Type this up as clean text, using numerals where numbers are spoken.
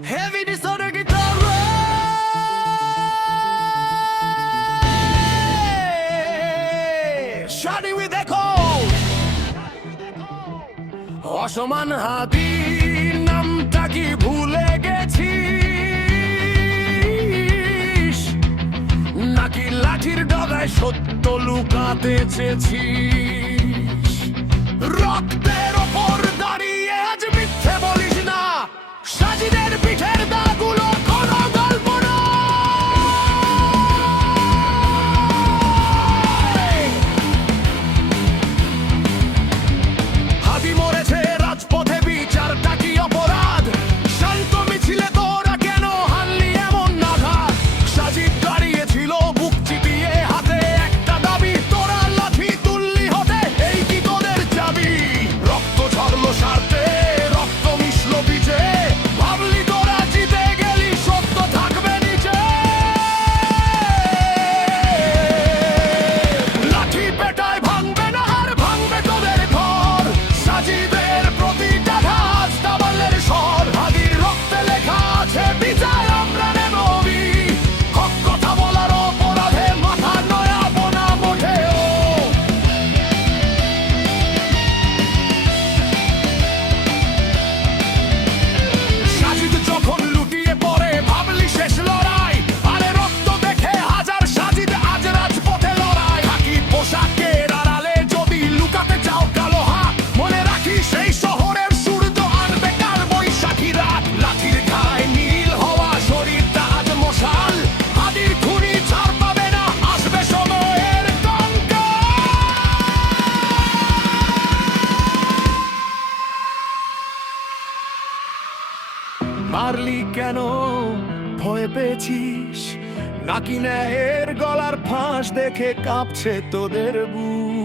Heaviness on the guitar. Shiny with echo. অসমান হাতি নামটা কি ভুলে গেছিস, নাকি লাঠির ডগায় সত্য লুকাতে চেয়েছিস? রক্তের ওপর দাঁড়িয়ে আজ মিথ্যে বলিস না, সাজিদের পিঠের দাগুলো কোনো গল্প নয়। হাতি মরেছে রাজপথে, বিচারটা কি অপরাধ? শান্ত মিছিলে তোরা কেন হানলি এমন নাঘাত? সাজিদ দাঁড়িয়েছিল বুক চিতিয়ে, হাতে একটা দাবি, তোরা লাঠি তুললি হতে, এই কি তোদের চাবি? রক্ত ঝরলো সারতে, রক্ত মিশলো বিচে, ভাবলি তোরা জিতে গেলি, সত্য থাকবে নিচে। লাঠি পেটায় ভাঙবে না আর ভাঙবে তোদের ঘর, সাজিদের প্রতিটা ঘাস দাবালের স্বর। হাদির রক্তে লেখা আছে বিচার আমরা নেবি, হক কথা বলার অপরাধে মাথা নয়াবো না মোটেও। সাজিদ যখন লুটিয়ে পড়ে ভাবলি শেষ লড়াই, আরে রক্ত দেখে হাজার সাজিদ আজ রাজপথে লড়াই। খাকি পোশাকের আড়ালে যদি লুকাতে চাও কালো হাত, মনে রাখি সেই শহরের সূর্য আনবে কাল বৈশাখী রাত। লাঠির গায়ে নীল হওয়া শরীরটা আজ মশাল, হাদির খুনি ছাড় পাবে না, আসবে সময়ের টঙ্কা। মারলি কেন, ভয় পেয়েছিস, নাকি ন্যায়ের গলার ফাঁস দেখে কাঁপছে তোদের বুক?